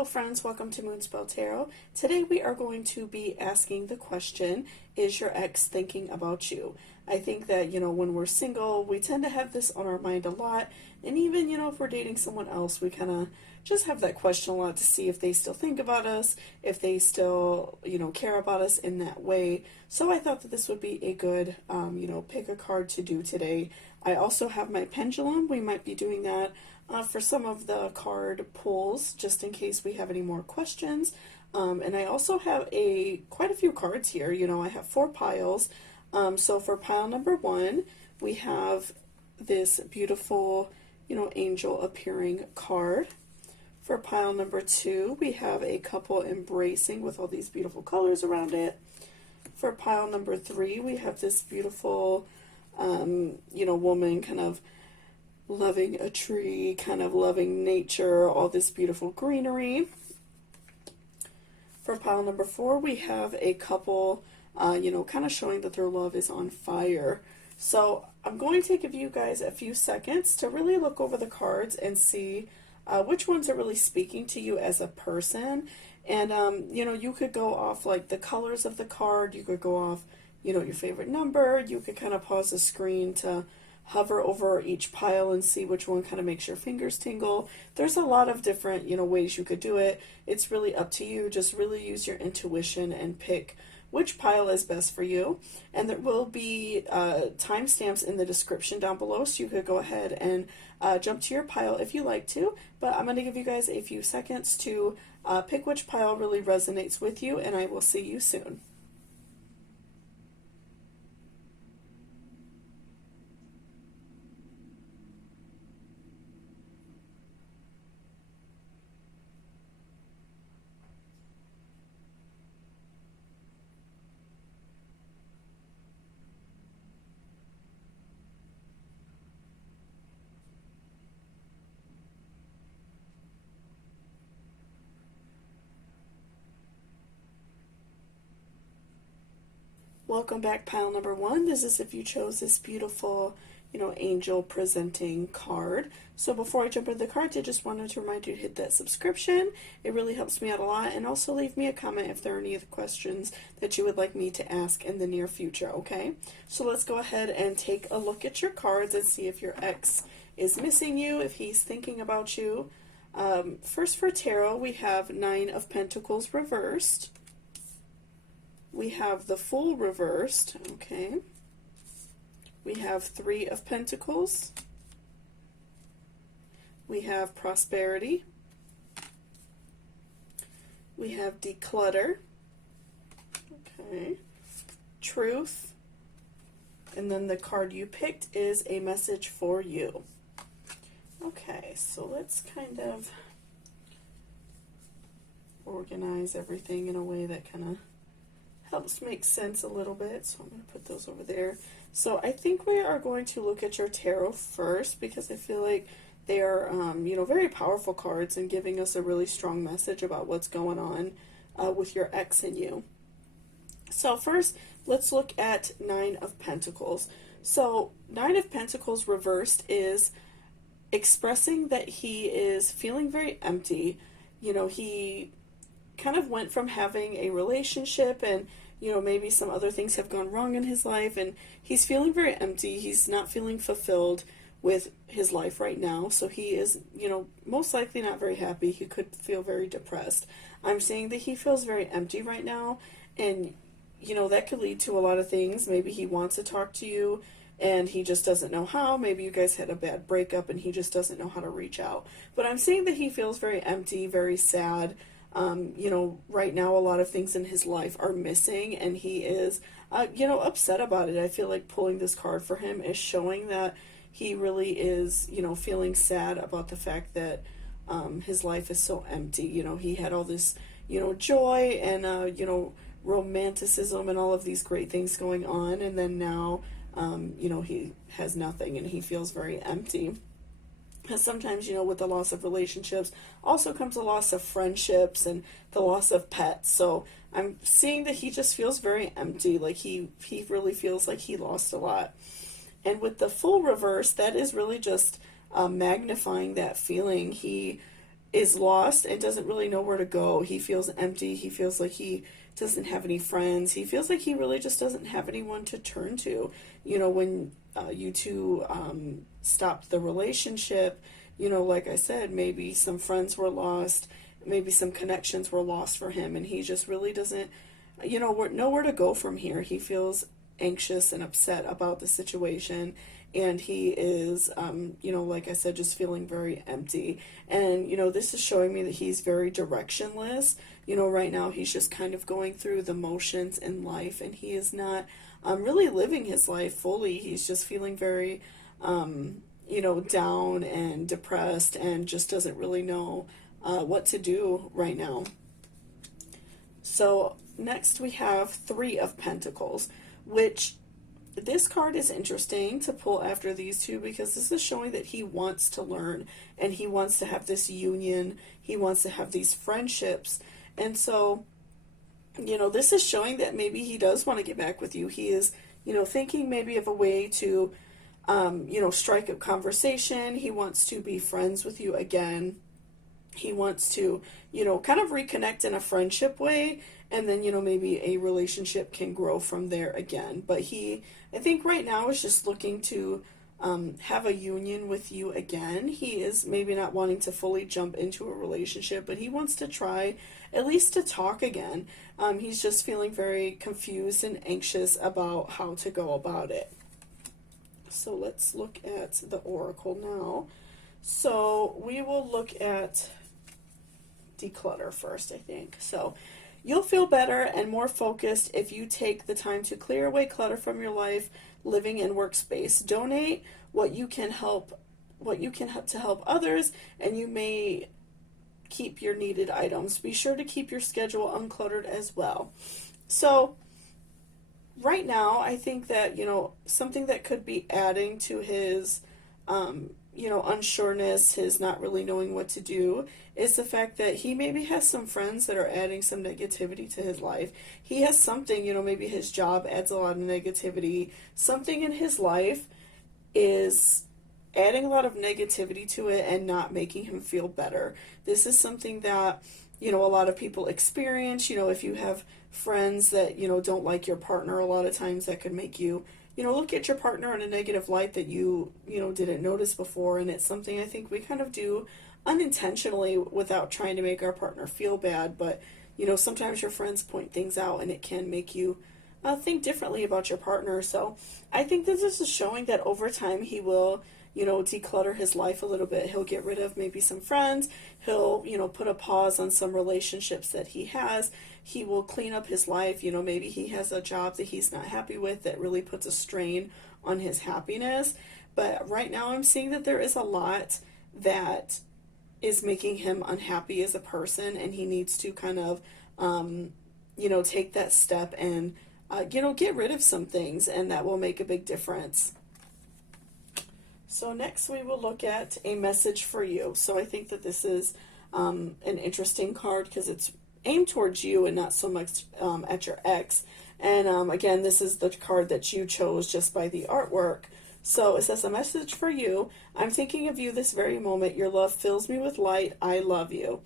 Hello friends, welcome to Moonspell Tarot. Today we are going to be asking the question, is your ex thinking about you? I think that, when we're single, we tend to have this on our mind a lot. And even, if we're dating someone else, we kind of just have that question a lot to see if they still think about us, if they still, care about us in that way. So I thought that this would be a good, pick a card to do today. I also have my pendulum. We might be doing that for some of the card pulls, just in case we have any more questions. And I also have quite a few cards here. I have 4 piles. So for pile number 1, we have this beautiful, angel appearing card. For pile number 2, we have a couple embracing with all these beautiful colors around it. For pile number 3, we have this beautiful, woman kind of loving a tree, kind of loving nature, all this beautiful greenery. For pile number 4, we have a couple, kind of showing that their love is on fire. So I'm going to give you guys a few seconds to really look over the cards and see which ones are really speaking to you as a person. And, you could go off like the colors of the card, you could go off, your favorite number, you could kind of pause the screen to hover over each pile and see which one kind of makes your fingers tingle. There's a lot of different, ways you could do it. It's really up to you. Just really use your intuition and pick which pile is best for you. And there will be timestamps in the description down below, so you could go ahead and jump to your pile if you like to. But I'm going to give you guys a few seconds to pick which pile really resonates with you, and I will see you soon. Welcome back, pile number 1. This is if you chose this beautiful, angel presenting card. So before I jump into the cards, I just wanted to remind you to hit that subscription. It really helps me out a lot. And also leave me a comment if there are any other questions that you would like me to ask in the near future, okay? So let's go ahead and take a look at your cards and see if your ex is missing you, if he's thinking about you. First for tarot, we have 9 of Pentacles reversed. We have the Fool reversed, okay. We have 3 of Pentacles. We have Prosperity. We have Declutter, okay. Truth. And then the card you picked is a message for you. Okay, so let's kind of organize everything in a way that kind of helps make sense a little bit. So I'm going to put those over there. So I think we are going to look at your tarot first, because I feel like they are, very powerful cards and giving us a really strong message about what's going on with your ex and you. So first, let's look at 9 of Pentacles. So 9 of Pentacles reversed is expressing that he is feeling very empty. He kind of went from having a relationship and maybe some other things have gone wrong in his life, and he's feeling very empty. He's not feeling fulfilled with his life right now, so he is most likely not very happy. He could feel very depressed. I'm saying that he feels very empty right now, and that could lead to a lot of things. Maybe he wants to talk to you and he just doesn't know how. Maybe you guys had a bad breakup and he just doesn't know how to reach out. But I'm saying that he feels very empty, very sad. Right now a lot of things in his life are missing, and he is, upset about it. I feel like pulling this card for him is showing that he really is, feeling sad about the fact that his life is so empty. He had all this, joy and, romanticism and all of these great things going on, and then now, he has nothing and he feels very empty. Because sometimes, with the loss of relationships also comes the loss of friendships and the loss of pets. So I'm seeing that he just feels very empty. Like he really feels like he lost a lot. And with the Fool reverse, that is really just magnifying that feeling. He is lost and doesn't really know where to go. He feels empty. He feels like he doesn't have any friends. He feels like he really just doesn't have anyone to turn to. You know, when you two stopped the relationship, you know, like I said, maybe some friends were lost, maybe some connections were lost for him, and he just really doesn't, you know, know where to go from here. He feels anxious and upset about the situation, and he is, you know, like I said, just feeling very empty. And, you know, this is showing me that he's very directionless. You know, right now he's just kind of going through the motions in life, and he is not really living his life fully. He's just feeling very, you know, down and depressed, and just doesn't really know what to do right now. So next we have Three of Pentacles, which this card is interesting to pull after these two, because this is showing that he wants to learn and he wants to have this union. He wants to have these friendships. And so, you know, this is showing that maybe he does want to get back with you. He is, you know, thinking maybe of a way to, you know, strike up conversation. He wants to be friends with you again. He wants to, you know, kind of reconnect in a friendship way, and then, you know, maybe a relationship can grow from there again. But he, I think right now, is just looking to have a union with you again. He is maybe not wanting to fully jump into a relationship, but he wants to try at least to talk again. He's just feeling very confused and anxious about how to go about it. So let's look at the oracle now. So we will look at declutter first, I think. So you'll feel better and more focused if you take the time to clear away clutter from your life, living and workspace. Donate what you can to help others, and you may keep your needed items. Be sure to keep your schedule uncluttered as well. So right now, I think that, you know, something that could be adding to his you know, unsureness, his not really knowing what to do, is the fact that he maybe has some friends that are adding some negativity to his life. He has something, you know, maybe his job adds a lot of negativity. Something in his life is adding a lot of negativity to it and not making him feel better. This is something that, you know, a lot of people experience. You know, if you have friends that, you know, don't like your partner, a lot of times that could make you, you know, look at your partner in a negative light that you know, didn't notice before. And it's something I think we kind of do unintentionally without trying to make our partner feel bad. But, you know, sometimes your friends point things out and it can make you think differently about your partner. So I think that this is showing that over time he will, you know, declutter his life a little bit. He'll get rid of maybe some friends. He'll, you know, put a pause on some relationships that he has. He will clean up his life. You know, maybe he has a job that he's not happy with that really puts a strain on his happiness. But right now I'm seeing that there is a lot that is making him unhappy as a person, and he needs to kind of, you know, take that step and, you know, get rid of some things, and that will make a big difference. So next we will look at a message for you. So I think that this is an interesting card because it's aimed towards you and not so much at your ex. And again, this is the card that you chose just by the artwork. So it says, a message for you. I'm thinking of you this very moment. Your love fills me with light. I love you.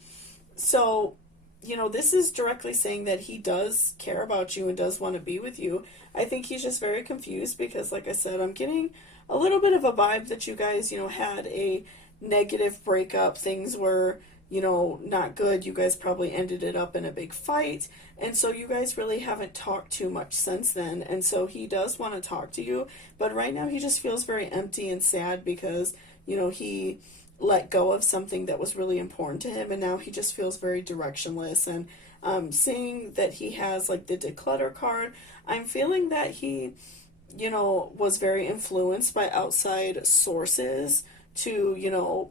So, you know, this is directly saying that he does care about you and does want to be with you. I think he's just very confused because, like I said, I'm getting a little bit of a vibe that you guys, you know, had a negative breakup. Things were, you know, not good. You guys probably ended it up in a big fight. And so you guys really haven't talked too much since then. And so he does want to talk to you. But right now he just feels very empty and sad because, you know, he let go of something that was really important to him. And now he just feels very directionless. And seeing that he has like the declutter card, I'm feeling that he, you know, was very influenced by outside sources to, you know,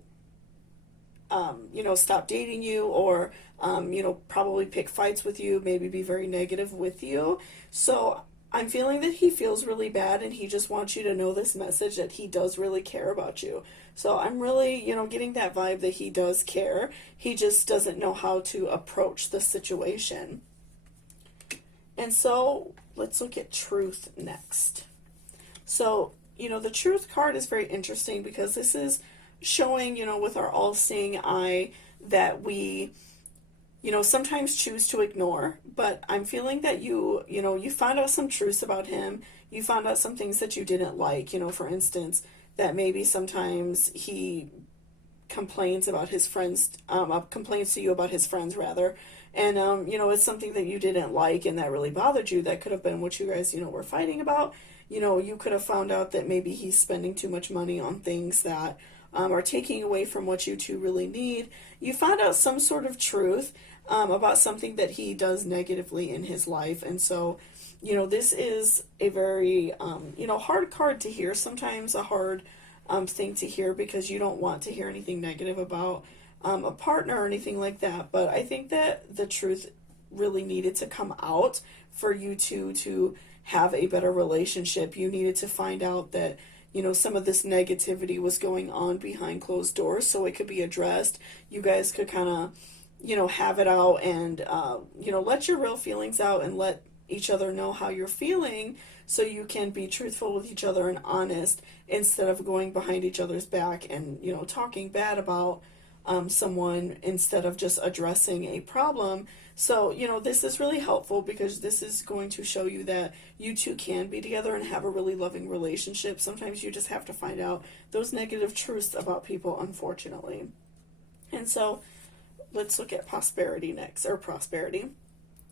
stop dating you, or, you know, probably pick fights with you, maybe be very negative with you. So I'm feeling that he feels really bad and he just wants you to know this message that he does really care about you. So I'm really, you know, getting that vibe that he does care. He just doesn't know how to approach the situation. And so let's look at truth next. So, you know, the truth card is very interesting because this is showing, you know, with our all-seeing eye that we, sometimes choose to ignore. But I'm feeling that you found out some truths about him. You found out some things that you didn't like, for instance, that maybe sometimes he complains about his friends, complains to you about his friends rather. And, it's something that you didn't like and that really bothered you. That could have been what you guys, were fighting about. You could have found out that maybe he's spending too much money on things that are taking away from what you two really need. You found out some sort of truth about something that he does negatively in his life. And so, this is a very, hard card to hear. Sometimes a hard thing to hear because you don't want to hear anything negative about a partner or anything like that. But I think that the truth really needed to come out for you two to have a better relationship. You needed to find out that, some of this negativity was going on behind closed doors so it could be addressed. You guys could kind of, have it out and, let your real feelings out and let each other know how you're feeling so you can be truthful with each other and honest instead of going behind each other's back and, talking bad about someone instead of just addressing a problem. So, this is really helpful because this is going to show you that you two can be together and have a really loving relationship. Sometimes you just have to find out those negative truths about people, unfortunately. And so, let's look at prosperity next, or prosperity.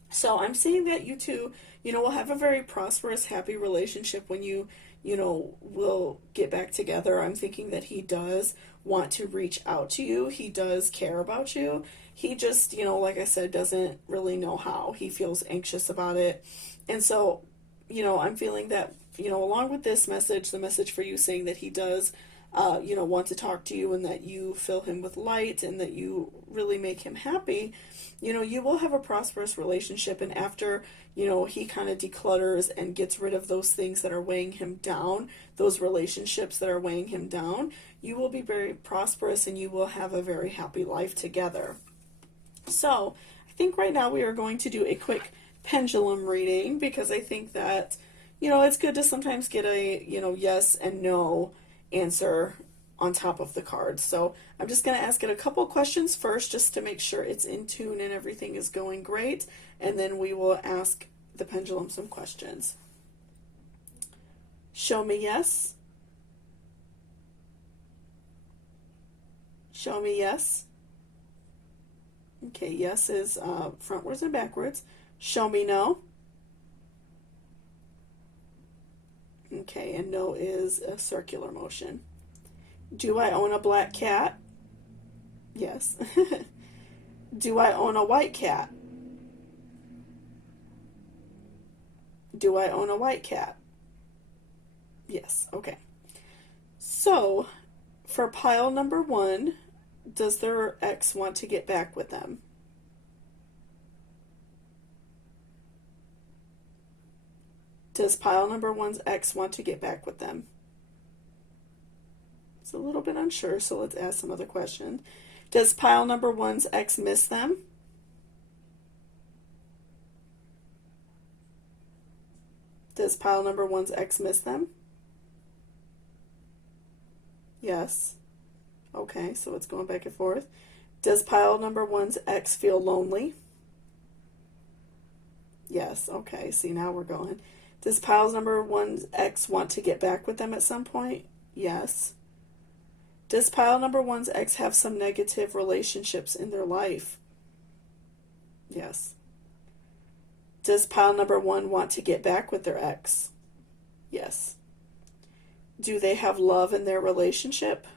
So I'm seeing that you two, will have a very prosperous, happy relationship when you, will get back together. I'm thinking that he does want to reach out to you. He does care about you. He just, like I said, doesn't really know how. He feels anxious about it. And so, I'm feeling that, along with this message, the message for you saying that he does, want to talk to you and that you fill him with light and that you really make him happy, you will have a prosperous relationship. And after, he kind of declutters and gets rid of those things that are weighing him down, those relationships that are weighing him down, you will be very prosperous and you will have a very happy life together. So I think right now we are going to do a quick pendulum reading because I think that, it's good to sometimes get a, yes and no answer on top of the cards. So I'm just going to ask it a couple questions first just to make sure it's in tune and everything is going great. And then we will ask the pendulum some questions. Show me yes. Show me yes. Okay, yes is frontwards and backwards. Show me no. Okay, and no is a circular motion. Do I own a black cat? Yes. Do I own a white cat? Do I own a white cat? Yes, okay. So, for pile number 1, does their ex want to get back with them? Does pile number 1's ex want to get back with them? It's a little bit unsure, so let's ask some other questions. Does pile number 1's ex miss them? Does pile number 1's ex miss them? Yes. Okay, so it's going back and forth. Does pile number 1's ex feel lonely? Yes. Okay, see, now we're going. Does pile number 1's ex want to get back with them at some point? Yes. Does pile number 1's ex have some negative relationships in their life? Yes. Does pile number 1 want to get back with their ex? Yes. Do they have love in their relationship?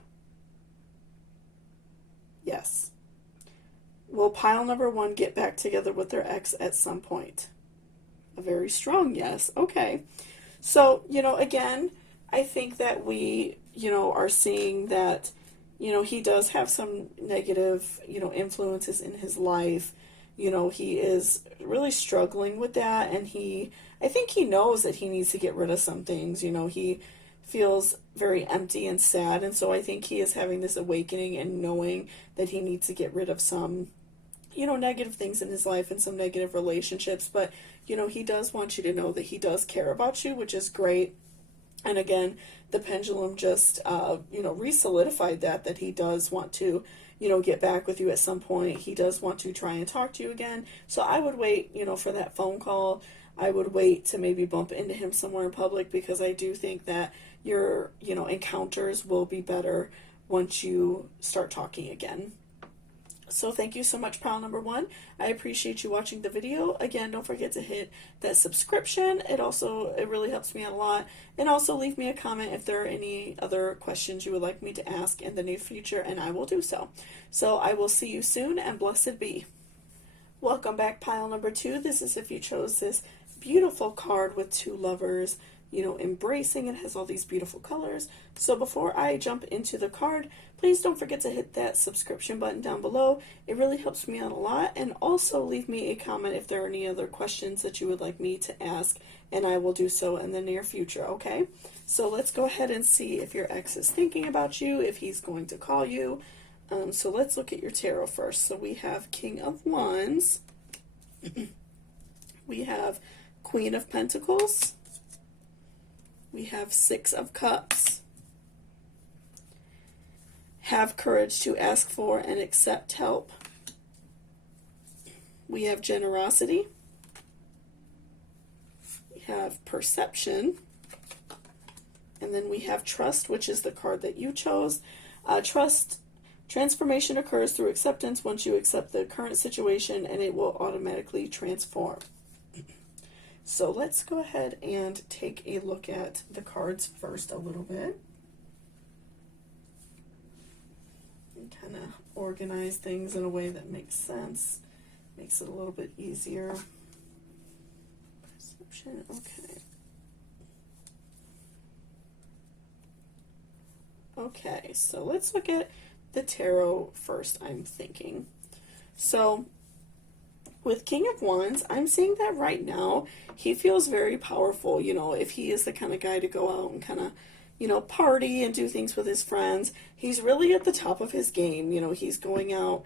Yes. Will pile number 1 get back together with their ex at some point? A very strong yes. Okay. So, again, I think that we, are seeing that, he does have some negative, influences in his life. He is really struggling with that. And I think he knows that he needs to get rid of some things. He feels very empty and sad. And so I think he is having this awakening and knowing that he needs to get rid of some, negative things in his life and some negative relationships. But, he does want you to know that he does care about you, which is great. And again, the pendulum just, re-solidified that he does want to, get back with you at some point. He does want to try and talk to you again. So I would wait, for that phone call. I would wait to maybe bump into him somewhere in public, because I do think that your, encounters will be better once you start talking again. So thank you so much, pile number 1. I appreciate you watching the video. Again, don't forget to hit that subscription. It really helps me out a lot. And also leave me a comment if there are any other questions you would like me to ask in the near future, and I will do so. So I will see you soon, and blessed be. Welcome back, pile number 2. This is if you chose this beautiful card with 2 lovers, embracing. It has all these beautiful colors. So before I jump into the card, please don't forget to hit that subscription button down below. It really helps me out a lot. And also leave me a comment if there are any other questions that you would like me to ask, and I will do so in the near future, okay? So let's go ahead and see if your ex is thinking about you, if he's going to call you. So let's look at your tarot first. So we have King of Wands. We have Queen of Pentacles. We have 6 of Cups. Have courage to ask for and accept help. We have generosity. We have perception. And then we have trust, which is the card that you chose. Trust, transformation occurs through acceptance. Once you accept the current situation, and it will automatically transform. So let's go ahead and take a look at the cards first a little bit. And kind of organize things in a way that makes sense. Makes it a little bit easier. Perception, okay. Okay, so let's look at the tarot first, I'm thinking. So with King of Wands, I'm seeing that right now he feels very powerful. If he is the kind of guy to go out and kind of, party and do things with his friends, he's really at the top of his game. He's going out,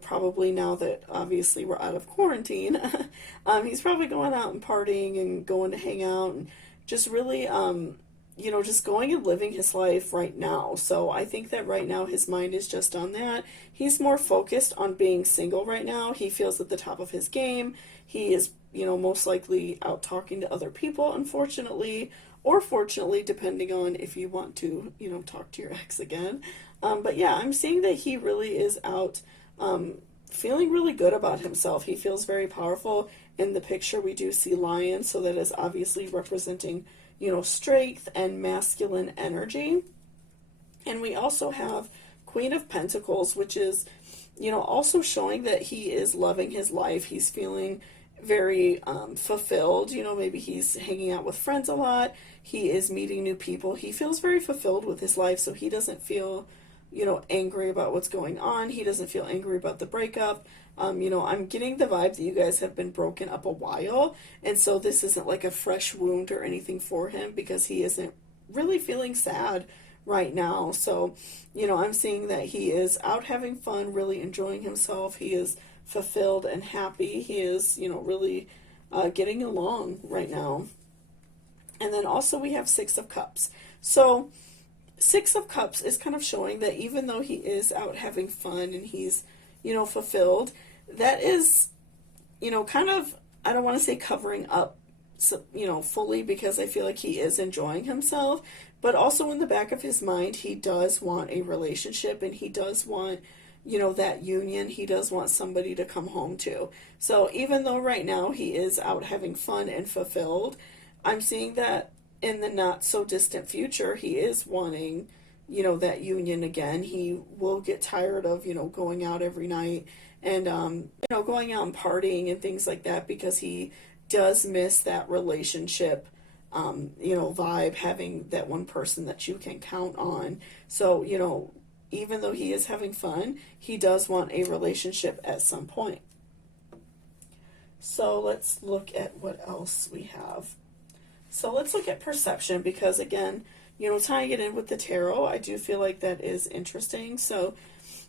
probably now that obviously we're out of quarantine, he's probably going out and partying and going to hang out and just really, just going and living his life right now. So I think that right now his mind is just on that. He's more focused on being single right now. He feels at the top of his game. He is, most likely out talking to other people, unfortunately, or fortunately, depending on if you want to, talk to your ex again. But yeah, I'm seeing that he really is out feeling really good about himself. He feels very powerful. In the picture, we do see lion, so that is obviously representing strength and masculine energy. And we also have Queen of Pentacles, which is, also showing that he is loving his life. He's feeling very fulfilled. Maybe he's hanging out with friends a lot. He is meeting new people. He feels very fulfilled with his life, so he doesn't feel, angry about what's going on. He doesn't feel angry about the breakup. I'm getting the vibe that you guys have been broken up a while, and so this isn't like a fresh wound or anything for him, because he isn't really feeling sad right now. So, I'm seeing that he is out having fun, really enjoying himself. He is fulfilled and happy. He is, really getting along right now. And then also we have 6 of Cups. So 6 of Cups is kind of showing that even though he is out having fun and he's, fulfilled, that is, kind of, I don't want to say covering up, fully, because I feel like he is enjoying himself, but also in the back of his mind, he does want a relationship, and he does want, that union. He does want somebody to come home to. So even though right now he is out having fun and fulfilled, I'm seeing that in the not so distant future, he is wanting, that union again. He will get tired of, going out every night and, going out and partying and things like that, because he does miss that relationship, vibe, having that one person that you can count on. So, even though he is having fun, he does want a relationship at some point. So let's look at what else we have. So let's look at perception, because again, tying it in with the tarot, I do feel like that is interesting. So,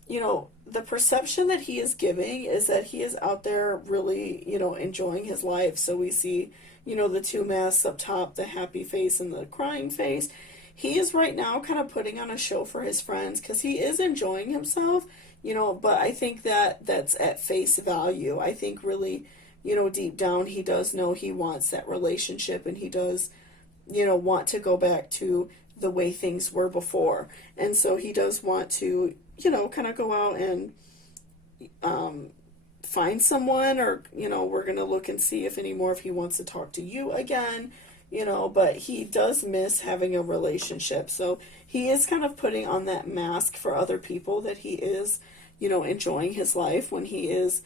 the perception that he is giving is that he is out there really, enjoying his life. So we see, the 2 masks up top, the happy face and the crying face. He is right now kind of putting on a show for his friends, because he is enjoying himself. but I think that that's at face value. I think really, deep down he does know he wants that relationship, and he does, want to go back to the way things were before. And so he does want to, kind of go out and find someone, or, we're going to look and see if anymore if he wants to talk to you again, but he does miss having a relationship. So he is kind of putting on that mask for other people that he is, enjoying his life, when he is,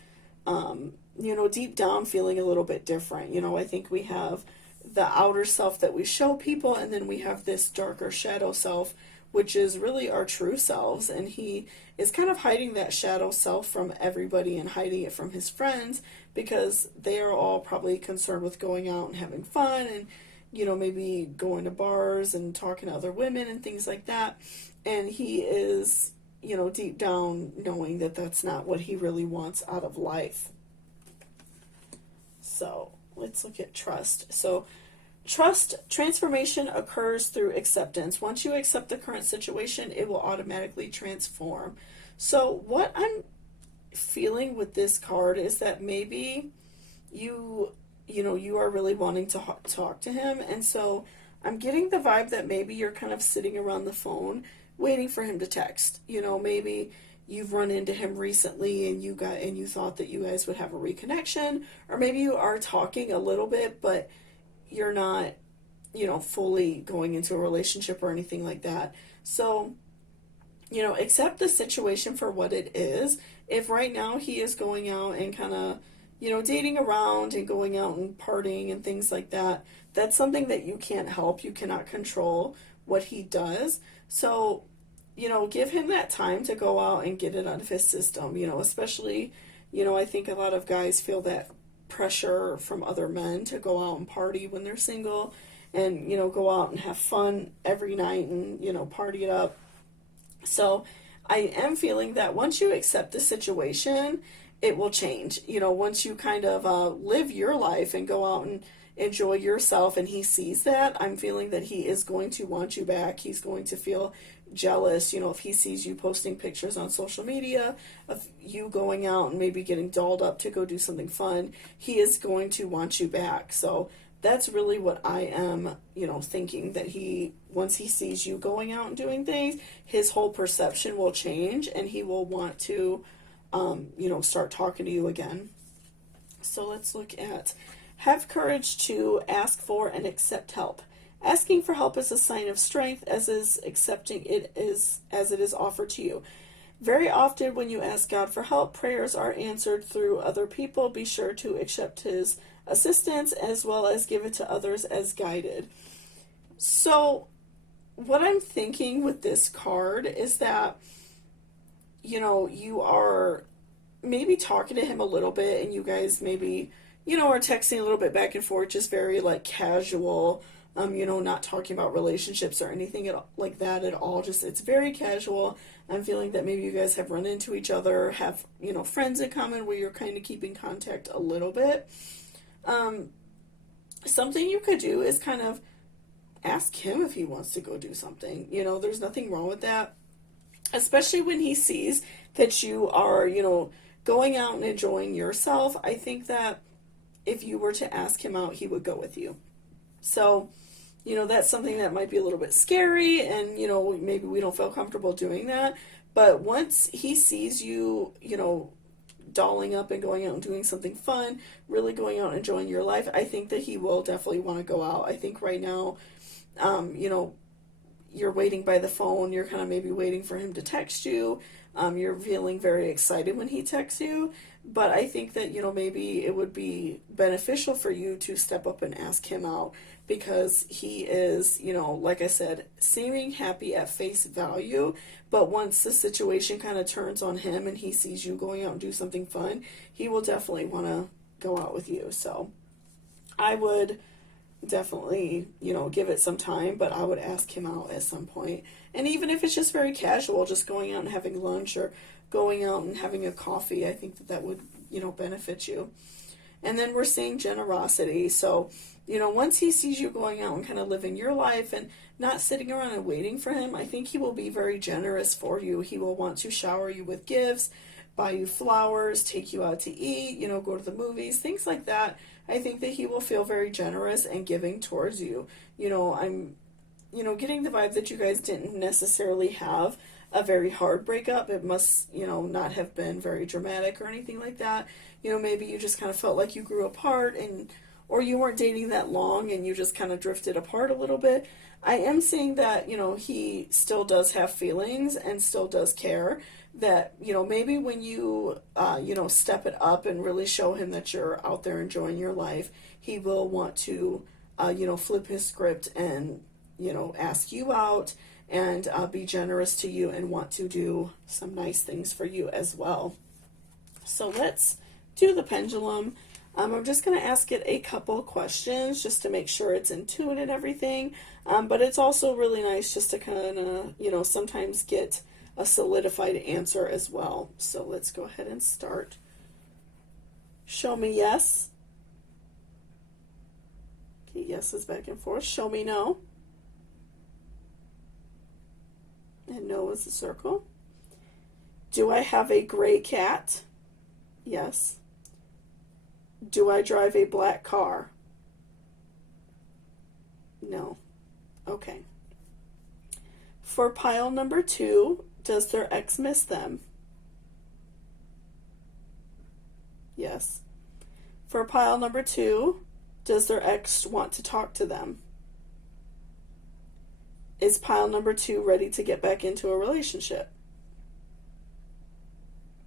deep down feeling a little bit different. I think we have the outer self that we show people, and then we have this darker shadow self, which is really our true selves. And he is kind of hiding that shadow self from everybody and hiding it from his friends, because they are all probably concerned with going out and having fun, and maybe going to bars and talking to other women and things like that. And he is, deep down knowing that that's not what he really wants out of life. So let's look at trust. So trust transformation occurs through acceptance. Once you accept the current situation, it will automatically transform. So what I'm feeling with this card is that maybe you are really wanting to talk to him. And so I'm getting the vibe that maybe you're kind of sitting around the phone waiting for him to text. Maybe you've run into him recently, and you thought that you guys would have a reconnection, or maybe you are talking a little bit, but you're not, fully going into a relationship or anything like that. So, accept the situation for what it is. If right now he is going out and kind of, dating around and going out and partying and things like that, that's something that you can't help. You cannot control what he does. So, give him that time to go out and get it out of his system, especially, I think a lot of guys feel that pressure from other men to go out and party when they're single, and, go out and have fun every night and, party it up. So I am feeling that once you accept the situation, it will change. Once you kind of live your life and go out and enjoy yourself, and he sees that, I'm feeling that he is going to want you back. He's going to feel jealous, if he sees you posting pictures on social media of you going out and maybe getting dolled up to go do something fun. He is going to want you back. So that's really what I am, thinking, that once he sees you going out and doing things, his whole perception will change, and he will want to, start talking to you again. So let's look at, have courage to ask for and accept help. Asking for help is a sign of strength, as is accepting it as it is offered to you. Very often when you ask God for help, prayers are answered through other people. Be sure to accept his assistance as well as give it to others as guided. So what I'm thinking with this card is that, you are maybe talking to him a little bit, and you guys maybe, are texting a little bit back and forth, just very like casual, not talking about relationships or anything like that at all. Just, it's very casual. I'm feeling that maybe you guys have run into each other, have, friends in common where you're kind of keeping contact a little bit. Something you could do is kind of ask him if he wants to go do something. There's nothing wrong with that, especially when he sees that you are, going out and enjoying yourself. I think that if you were to ask him out, he would go with you. So, that's something that might be a little bit scary, and, maybe we don't feel comfortable doing that. But once he sees you, dolling up and going out and doing something fun, really going out and enjoying your life, I think that he will definitely want to go out. I think right now, you're waiting by the phone, you're kind of maybe waiting for him to text you, you're feeling very excited when he texts you, but I think that, maybe it would be beneficial for you to step up and ask him out, because he is, like I said, seeming happy at face value, but once the situation kind of turns on him and he sees you going out and do something fun, he will definitely want to go out with you. So I would definitely, give it some time, but I would ask him out at some point. And even if it's just very casual, just going out and having lunch or going out and having a coffee, I think that would, benefit you. And then we're seeing generosity. So, you know, once he sees you going out and kind of living your life and not sitting around and waiting for him, I think he will be very generous for you. He will want to shower you with gifts, buy you flowers, take you out to eat, you know, go to the movies, things like that. I think that he will feel very generous and giving towards you. You know, I'm, you know, getting the vibe that you guys didn't necessarily have a very hard breakup. It must, you know, not have been very dramatic or anything like that. You know, maybe you just kind of felt like you grew apart, and or you weren't dating that long and you just kind of drifted apart a little bit. I am seeing that, you know, he still does have feelings and still does care. That, you know, maybe when you, you know, step it up and really show him that you're out there enjoying your life, he will want to, you know, flip his script and, you know, ask you out and be generous to you and want to do some nice things for you as well. So let's do the pendulum. I'm just going to ask it a couple questions just to make sure it's in tune and everything. But it's also really nice just to kind of, you know, sometimes get a solidified answer as well. So let's go ahead and start. Show me yes. Okay, yes is back and forth. Show me no. And no is the circle. Do I have a gray cat? Yes. Do I drive a black car? No. Okay. For pile number 2, does their ex miss them? Yes. For pile number 2, does their ex want to talk to them? Is pile number 2 ready to get back into a relationship?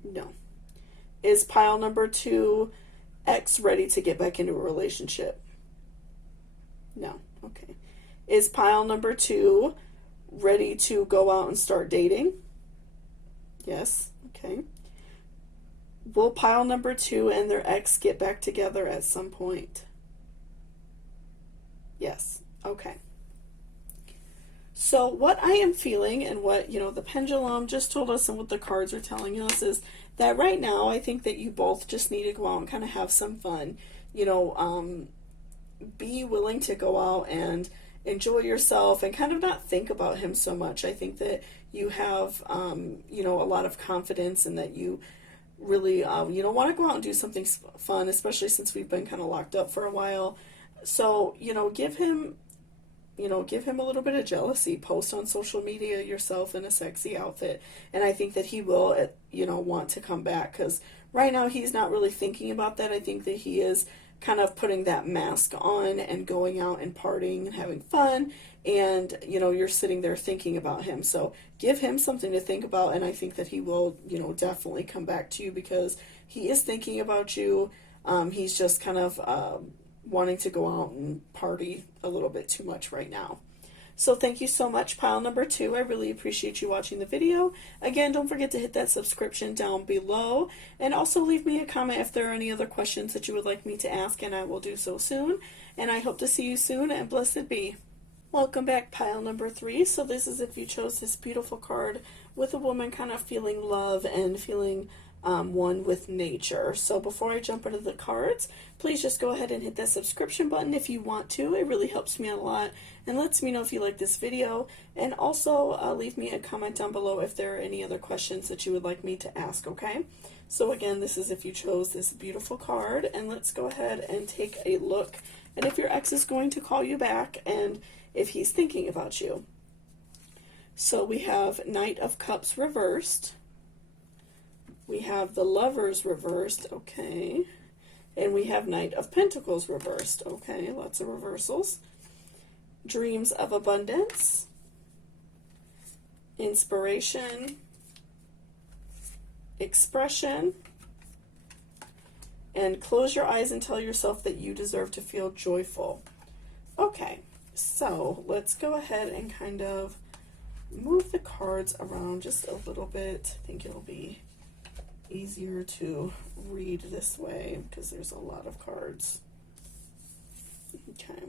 No. Is pile number 2 ex ready to get back into a relationship? No. Okay. Is pile number 2 ready to go out and start dating? Yes. Okay. Will pile number 2 and their ex get back together at some point? Yes. Okay. So what I am feeling and what, you know, the pendulum just told us and what the cards are telling us is that right now I think that you both just need to go out and kind of have some fun. You know, be willing to go out and enjoy yourself and kind of not think about him so much. I think that you have, you know, a lot of confidence and that you really, you know, want to go out and do something fun, especially since we've been kind of locked up for a while. So, you know, give him a little bit of jealousy. Post on social media yourself in a sexy outfit. And I think that he will, you know, want to come back because right now he's not really thinking about that. I think that he is kind of putting that mask on and going out and partying and having fun. And, you know, you're sitting there thinking about him. So give him something to think about. And I think that he will, you know, definitely come back to you because he is thinking about you. He's just kind of wanting to go out and party a little bit too much right now. So thank you so much, pile number 2. I really appreciate you watching the video. Again, don't forget to hit that subscription down below. And also leave me a comment if there are any other questions that you would like me to ask, and I will do so soon. And I hope to see you soon, and blessed be. Welcome back, pile number 3. So this is if you chose this beautiful card with a woman kind of feeling love and feeling one with nature. So before I jump into the cards, please just go ahead and hit that subscription button if you want to. It really helps me out a lot and lets me know if you like this video. And also leave me a comment down below if there are any other questions that you would like me to ask, okay? So again, this is if you chose this beautiful card, and let's go ahead and take a look at if your ex is going to call you back and if he's thinking about you. So we have Knight of Cups reversed. We have the Lovers reversed, okay. And we have Knight of Pentacles reversed, okay. Lots of reversals. Dreams of Abundance. Inspiration. Expression. And close your eyes and tell yourself that you deserve to feel joyful. Okay, so let's go ahead and kind of move the cards around just a little bit. I think it'll be easier to read this way because there's a lot of cards. Okay.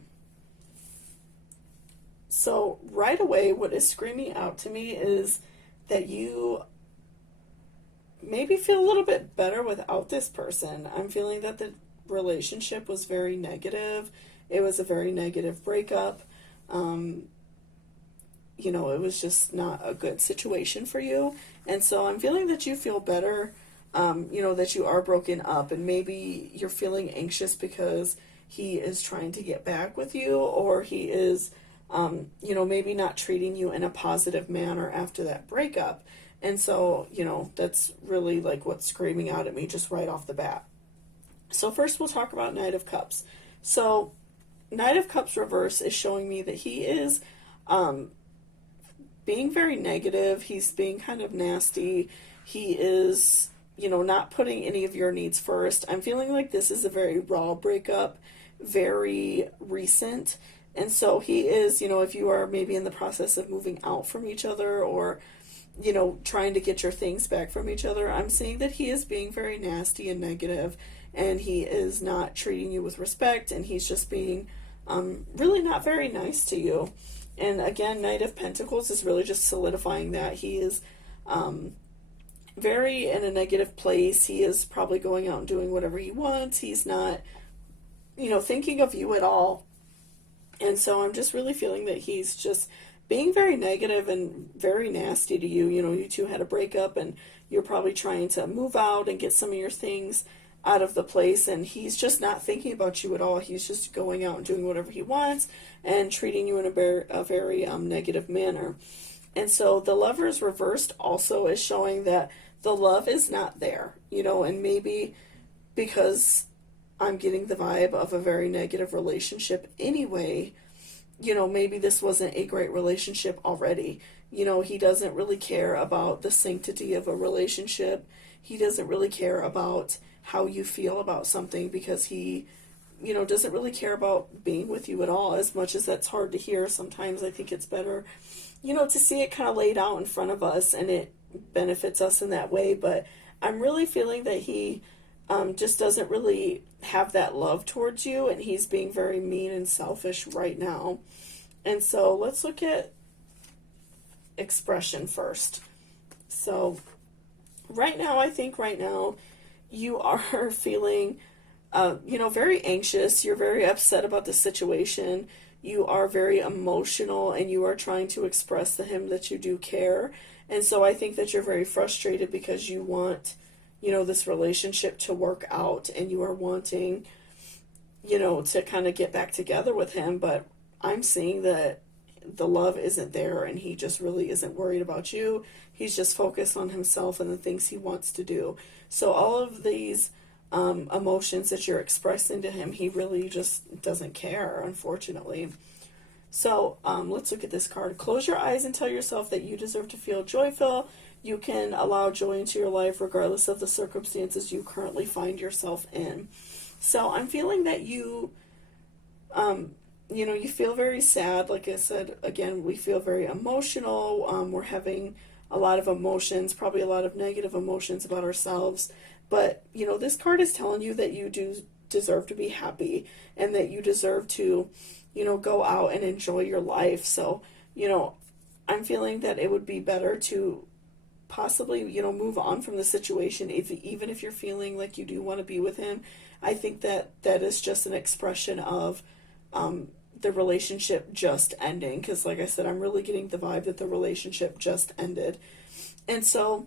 So right away, what is screaming out to me is that you maybe feel a little bit better without this person. I'm feeling that the relationship was very negative. It was a very negative breakup. You know, it was just not a good situation for you. And so I'm feeling that you feel better, you know, that you are broken up, and maybe you're feeling anxious because he is trying to get back with you, or he is, you know, maybe not treating you in a positive manner after that breakup. And so, you know, that's really like what's screaming out at me just right off the bat. So first we'll talk about Knight of Cups. So Knight of Cups reverse is showing me that he is being very negative. He's being kind of nasty. He is, you know, not putting any of your needs first. I'm feeling like this is a very raw breakup, very recent. And so he is, you know, if you are maybe in the process of moving out from each other, or, you know, trying to get your things back from each other, I'm seeing that he is being very nasty and negative, and he is not treating you with respect, and he's just being really not very nice to you. And again, Knight of Pentacles is really just solidifying that. He is very in a negative place. He is probably going out and doing whatever he wants. He's not, you know, thinking of you at all. And so I'm just really feeling that he's just being very negative and very nasty to you. You know, you two had a breakup, and you're probably trying to move out and get some of your things out of the place, and he's just not thinking about you at all. He's just going out and doing whatever he wants and treating you in a very negative manner. And so the Lovers reversed also is showing that the love is not there, you know, and maybe because I'm getting the vibe of a very negative relationship anyway, you know, maybe this wasn't a great relationship already. You know, he doesn't really care about the sanctity of a relationship. He doesn't really care about how you feel about something, because he, you know, doesn't really care about being with you at all. As much as that's hard to hear sometimes, I think it's better, you know, to see it kind of laid out in front of us, and it benefits us in that way. But I'm really feeling that he just doesn't really have that love towards you, and he's being very mean and selfish right now. And so let's look at expression first. So right now, I think right now you are feeling, you know, very anxious. You're very upset about the situation. You are very emotional, and you are trying to express to him that you do care. And so I think that you're very frustrated because you want, you know, this relationship to work out, and you are wanting, you know, to kind of get back together with him. But I'm seeing that the love isn't there, and he just really isn't worried about you. He's just focused on himself and the things he wants to do. So all of these emotions that you're expressing to him, he really just doesn't care, unfortunately. So let's look at this card. Close your eyes and tell yourself that you deserve to feel joyful. You can allow joy into your life regardless of the circumstances you currently find yourself in. So I'm feeling that you, you know, you feel very sad. Like I said, again, we feel very emotional. We're having a lot of emotions, probably a lot of negative emotions about ourselves. But, you know, this card is telling you that you do deserve to be happy, and that you deserve to, you know, go out and enjoy your life. So, you know, I'm feeling that it would be better to possibly, you know, move on from the situation, even if you're feeling like you do want to be with him. I think that that is just an expression of the relationship just ending, because like I said, I'm really getting the vibe that the relationship just ended. And so,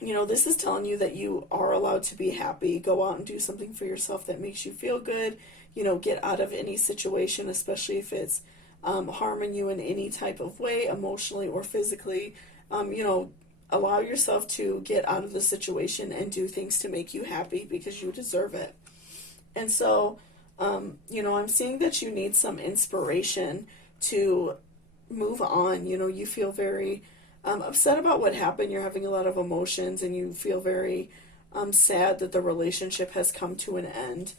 you know, this is telling you that you are allowed to be happy. Go out and do something for yourself that makes you feel good. You know, get out of any situation, especially if it's harming you in any type of way, emotionally or physically. You know, allow yourself to get out of the situation and do things to make you happy, because you deserve it. And so, you know, I'm seeing that you need some inspiration to move on. You know, you feel very upset about what happened. You're having a lot of emotions, and you feel very sad that the relationship has come to an end.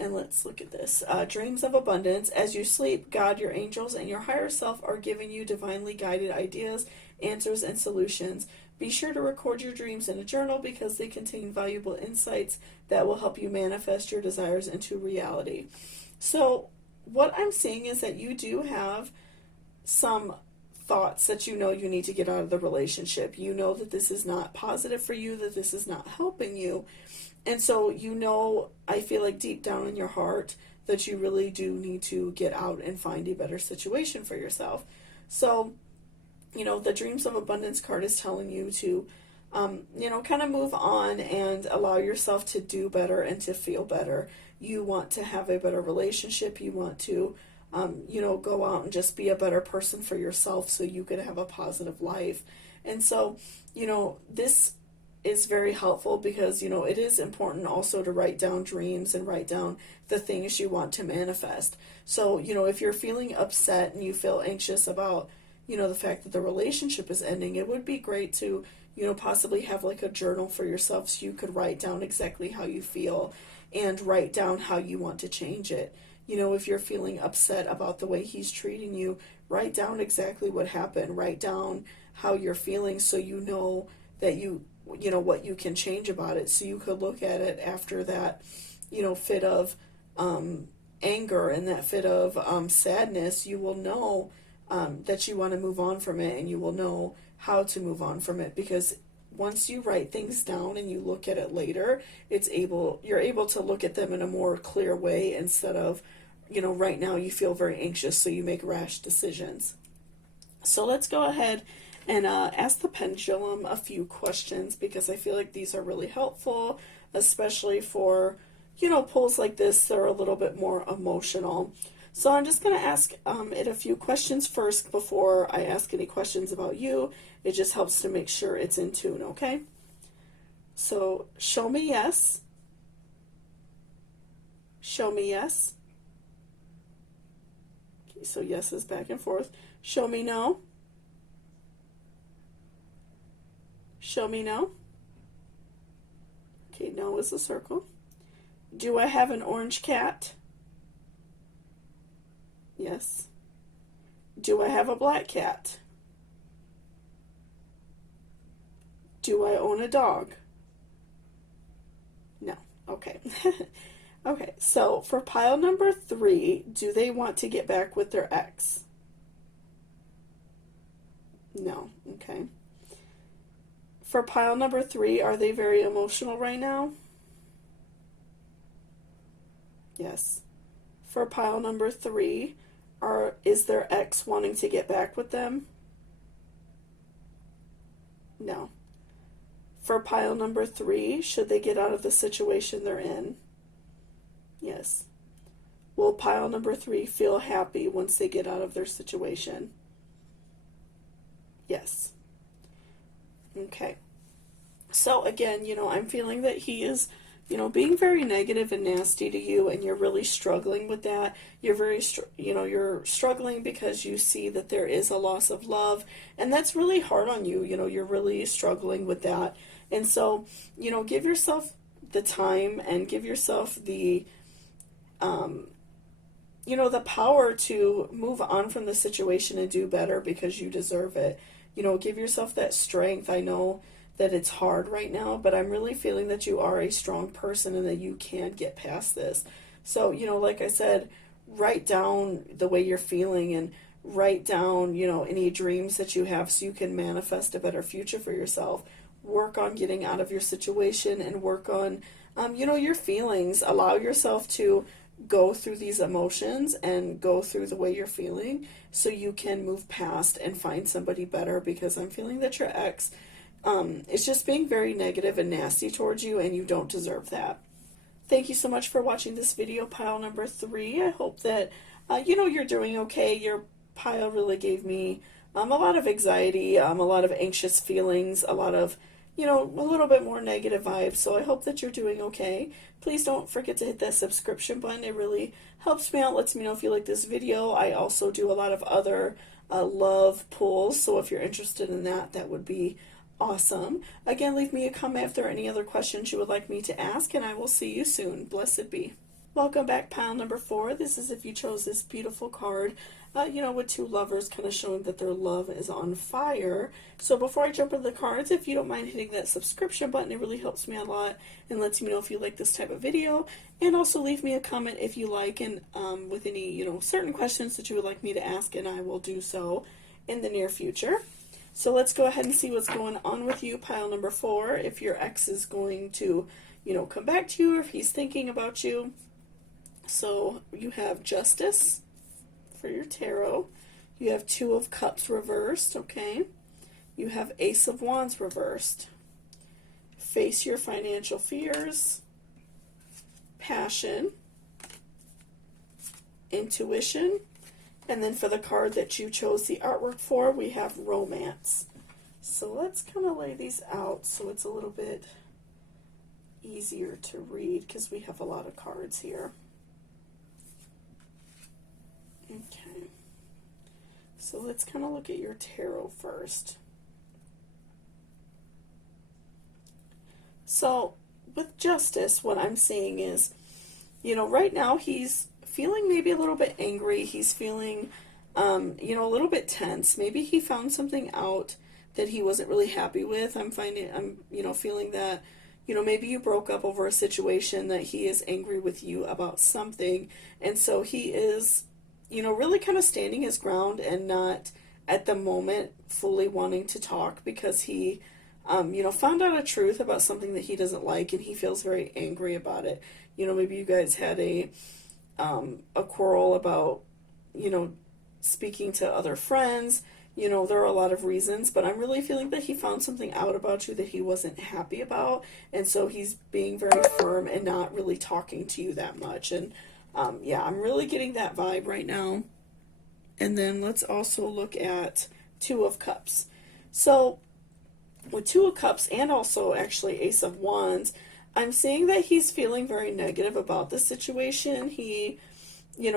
And let's look at this. Dreams of abundance. As you sleep, God, your angels, and your higher self are giving you divinely guided ideas, answers, and solutions. Be sure to record your dreams in a journal, because they contain valuable insights that will help you manifest your desires into reality. So what I'm seeing is that you do have some thoughts that you know you need to get out of the relationship. You know that this is not positive for you, that this is not helping you. And so, you know, I feel like deep down in your heart that you really do need to get out and find a better situation for yourself. So, you know, the Dreams of Abundance card is telling you to, you know, kind of move on and allow yourself to do better and to feel better. You want to have a better relationship. You want to, you know, go out and just be a better person for yourself so you can have a positive life. And so, you know, this is very helpful because, you know, it is important also to write down dreams and write down the things you want to manifest. So, you know, if you're feeling upset and you feel anxious about, you know, the fact that the relationship is ending, it would be great to, you know, possibly have like a journal for yourself so you could write down exactly how you feel and write down how you want to change it. You know, if you're feeling upset about the way he's treating you, write down exactly what happened. Write down how you're feeling so you know that you know, what you can change about it. So you could look at it after that, you know, fit of anger and that fit of sadness. You will know that you want to move on from it, and you will know how to move on from it, because once you write things down and you look at it later, you're able to look at them in a more clear way instead of, you know, right now you feel very anxious, so you make rash decisions. So let's go ahead and ask the pendulum a few questions, because I feel like these are really helpful, especially for, you know, pulls like this. They're a little bit more emotional. So I'm just going to ask it a few questions first before I ask any questions about you. It just helps to make sure it's in tune, okay? So show me yes. Show me yes. Okay, so yes is back and forth. Show me no. Show me no. Okay, no is a circle. Do I have an orange cat? Yes. Do I have a black cat? Do I own a dog? No. Okay. Okay, so for pile number 3, do they want to get back with their ex? No. Okay. For pile number 3, are they very emotional right now? Yes. For pile number 3, is their ex wanting to get back with them? No. For pile number 3, should they get out of the situation they're in? Yes. Will pile number 3 feel happy once they get out of their situation? Yes. Okay. So again, you know, I'm feeling that he is, you know, being very negative and nasty to you, and you're really struggling with that. You're very, you know, you're struggling because you see that there is a loss of love, and that's really hard on you. You know, you're really struggling with that. And so, you know, give yourself the time and give yourself the, you know, the power to move on from the situation and do better, because you deserve it. You know, give yourself that strength. I know that it's hard right now, but I'm really feeling that you are a strong person and that you can get past this. So, you know, like I said, write down the way you're feeling and write down, you know, any dreams that you have so you can manifest a better future for yourself. Work on getting out of your situation and work on, you know, your feelings. Allow yourself to go through these emotions and go through the way you're feeling so you can move past and find somebody better, because I'm feeling that your ex is just being very negative and nasty towards you, and you don't deserve that. Thank you so much for watching this video, pile number 3. I hope that, you know, you're doing okay. Your pile really gave me a lot of anxiety, a lot of anxious feelings, a lot of, you know, a little bit more negative vibes. So I hope that you're doing okay. Please don't forget to hit that subscription button. It really helps me out, lets me know if you like this video. I also do a lot of other love pulls, so if you're interested in that, that would be awesome. Again, leave me a comment if there are any other questions you would like me to ask, and I will see you soon. Blessed be. Welcome back, pile number 4. This is if you chose this beautiful card, you know, with 2 lovers kind of showing that their love is on fire. So before I jump into the cards, if you don't mind hitting that subscription button, it really helps me a lot and lets me know if you like this type of video. And also leave me a comment if you like, and with any, you know, certain questions that you would like me to ask, and I will do so in the near future. So let's go ahead and see what's going on with you, pile number 4. If your ex is going to, come back to you, or if he's thinking about you. So you have Justice for your tarot. You have Two of Cups reversed, okay? You have Ace of Wands reversed. Face your financial fears. Passion. Intuition. And then for the card that you chose the artwork for, we have Romance. So let's kind of lay these out so it's a little bit easier to read because we have a lot of cards here. Okay. So let's kind of look at your tarot first. So with Justice, what I'm seeing is, right now he's feeling maybe a little bit angry. He's feeling, a little bit tense. Maybe he found something out that he wasn't really happy with. I'm feeling that, maybe you broke up over a situation, that he is angry with you about something. And so he is, really kind of standing his ground and not at the moment fully wanting to talk because he, found out a truth about something that he doesn't like, and he feels very angry about it. Maybe you guys had a quarrel about, speaking to other friends. There are a lot of reasons, but I'm really feeling that he found something out about you that he wasn't happy about, and so he's being very firm and not really talking to you that much. And I'm really getting that vibe right now. And then let's also look at Two of Cups. So with Two of Cups and also actually Ace of Wands, I'm seeing that he's feeling very negative about the situation. He,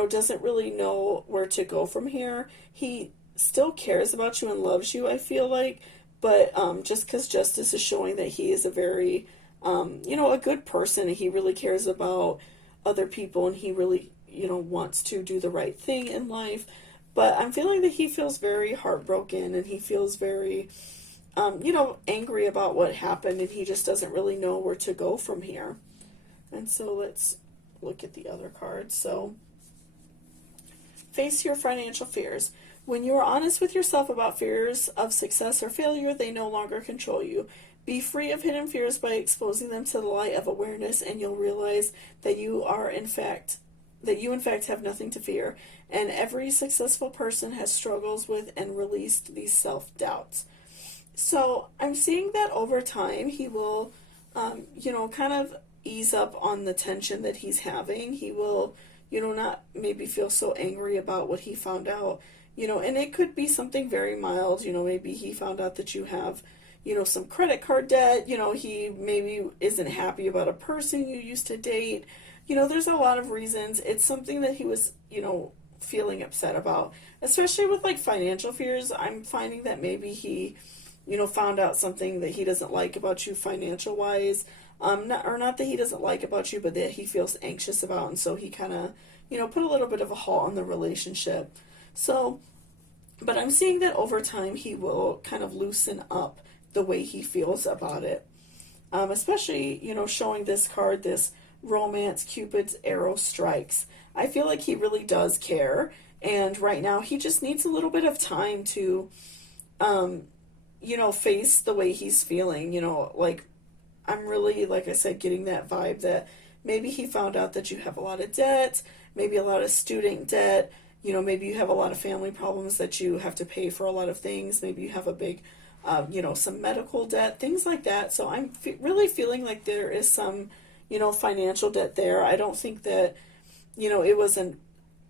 doesn't really know where to go from here. He still cares about you and loves you, I feel like, but just because Justice is showing that he is a very, a good person, and he really cares about other people, and he really, wants to do the right thing in life. But I'm feeling that he feels very heartbroken, and he feels very, angry about what happened, and he just doesn't really know where to go from here. And so let's look at the other cards. So, face your financial fears. When you are honest with yourself about fears of success or failure, they no longer control you. Be free of hidden fears by exposing them to the light of awareness, and you'll realize that you in fact have nothing to fear. And every successful person has struggles with and released these self-doubts. So I'm seeing that over time he will, kind of ease up on the tension that he's having. He will, not maybe feel so angry about what he found out, and it could be something very mild. Maybe he found out that you have, some credit card debt. He maybe isn't happy about a person you used to date. There's a lot of reasons. It's something that he was, feeling upset about, especially with like financial fears. I'm finding that maybe he, found out something that he doesn't like about you financial wise. Not that he doesn't like about you, but that he feels anxious about, and so he kind of, put a little bit of a halt on the relationship. So, but I'm seeing that over time he will kind of loosen up the way he feels about it. Especially, showing this card, this Romance, Cupid's arrow strikes. I feel like he really does care, and right now he just needs a little bit of time to, face the way he's feeling. Like, I'm really, like I said, getting that vibe that maybe he found out that you have a lot of debt, maybe a lot of student debt, maybe you have a lot of family problems that you have to pay for a lot of things, maybe you have a big, some medical debt, things like that. So I'm really feeling like there is some, financial debt there. I don't think that, it wasn't,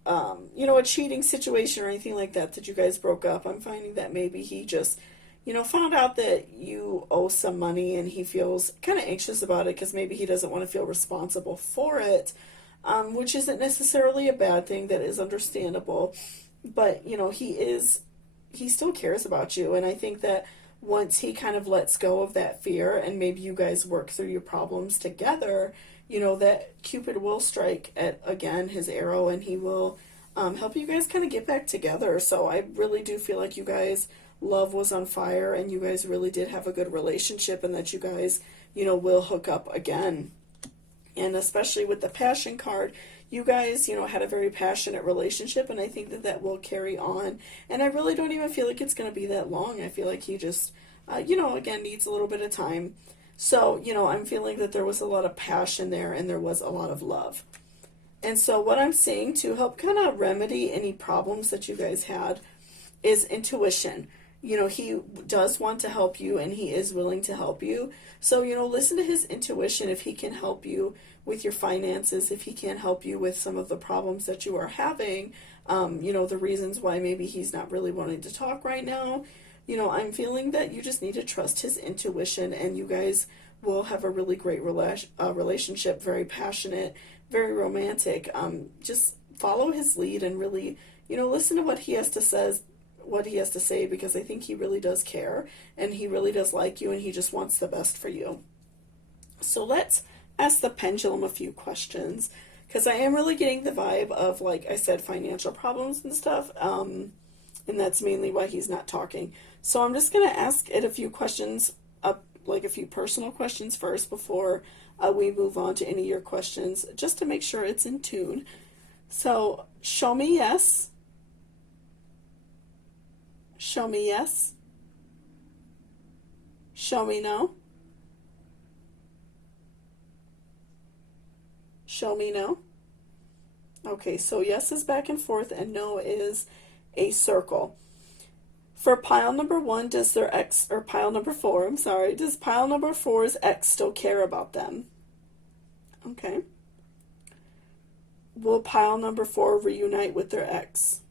a cheating situation or anything like that you guys broke up. I'm finding that maybe he just, found out that you owe some money, and he feels kind of anxious about it because maybe he doesn't want to feel responsible for it, which isn't necessarily a bad thing. That is understandable. But, he still cares about you. And I think that once he kind of lets go of that fear, and maybe you guys work through your problems together, that Cupid will strike at, again, his arrow, and he will help you guys kind of get back together. So I really do feel like you guys' love was on fire, and you guys really did have a good relationship, and that you guys, will hook up again. And especially with the Passion card, you guys, had a very passionate relationship, and I think that will carry on. And I really don't even feel like it's going to be that long. I feel like he just, again, needs a little bit of time. So, I'm feeling that there was a lot of passion there and there was a lot of love. And so what I'm seeing to help kind of remedy any problems that you guys had is intuition. He does want to help you and he is willing to help you. So, listen to his intuition if he can help you with your finances, if he can help you with some of the problems that you are having, the reasons why maybe he's not really wanting to talk right now. I'm feeling that you just need to trust his intuition and you guys will have a really great relationship, very passionate, very romantic. Just follow his lead and really, listen to what he has to say because I think he really does care and he really does like you and he just wants the best for you. So let's ask the pendulum a few questions because I am really getting the vibe of, like I said, financial problems and stuff. And that's mainly why he's not talking. So I'm just going to ask it a few questions, like a few personal questions first before we move on to any of your questions, just to make sure it's in tune. So show me yes. Show me yes. Show me no. Show me no. Okay, so yes is back and forth and no is a circle. For pile number 1, does their ex, or pile number 4, I'm sorry, does pile number 4's ex still care about them? Okay. Will pile number 4 reunite with their ex?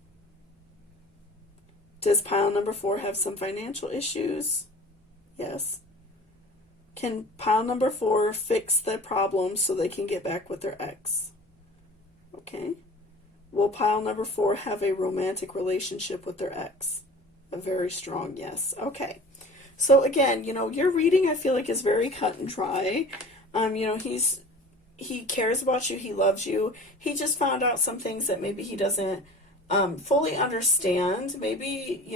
Does pile number 4 have some financial issues? Yes. Can pile number 4 fix the problem so they can get back with their ex? Okay. Will pile number 4 have a romantic relationship with their ex? A very strong yes. Okay. So again, your reading I feel like is very cut and dry. He cares about you, he loves you. He just found out some things that maybe he doesn't fully understand. Maybe,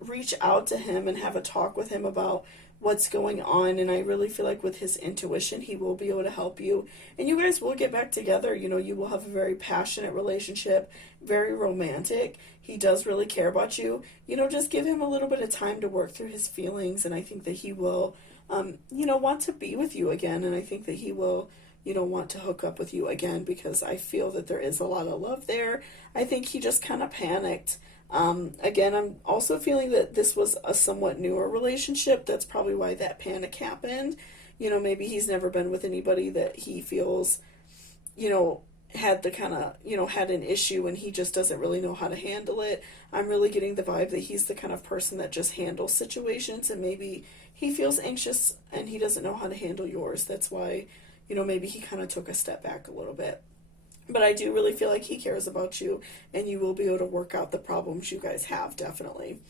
reach out to him and have a talk with him about what's going on, and I really feel like with his intuition he will be able to help you and you guys will get back together. You will have a very passionate relationship, very romantic. He does really care about you. Just give him a little bit of time to work through his feelings and I think that he will want to be with you again, and I think that he will want to hook up with you again because I feel that there is a lot of love there. I think he just kind of panicked. Again, I'm also feeling that this was a somewhat newer relationship. That's probably why that panic happened. Maybe he's never been with anybody that he feels, had the kind of, had an issue and he just doesn't really know how to handle it. I'm really getting the vibe that he's the kind of person that just handles situations and maybe he feels anxious and he doesn't know how to handle yours. That's why, maybe he kind of took a step back a little bit. But I do really feel like he cares about you and you will be able to work out the problems you guys have, definitely.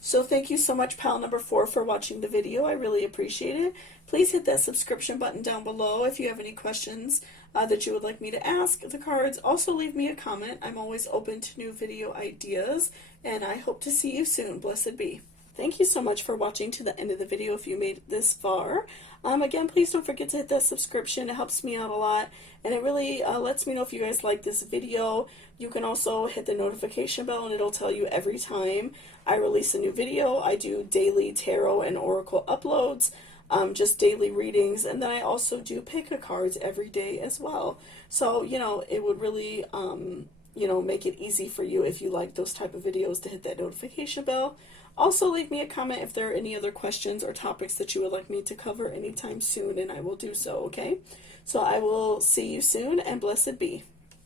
So thank you so much, pile number 4, for watching the video. I really appreciate it. Please hit that subscription button down below if you have any questions that you would like me to ask the cards. Also leave me a comment. I'm always open to new video ideas and I hope to see you soon. Blessed be. Thank you so much for watching to the end of the video if you made it this far. Again, please don't forget to hit that subscription. It helps me out a lot, and it really lets me know if you guys like this video. You can also hit the notification bell, and it'll tell you every time I release a new video. I do daily tarot and oracle uploads, just daily readings, and then I also do pick-a-cards every day as well. So, it would really, make it easy for you if you like those type of videos to hit that notification bell. Also, leave me a comment if there are any other questions or topics that you would like me to cover anytime soon, and I will do so, okay? So I will see you soon, and blessed be.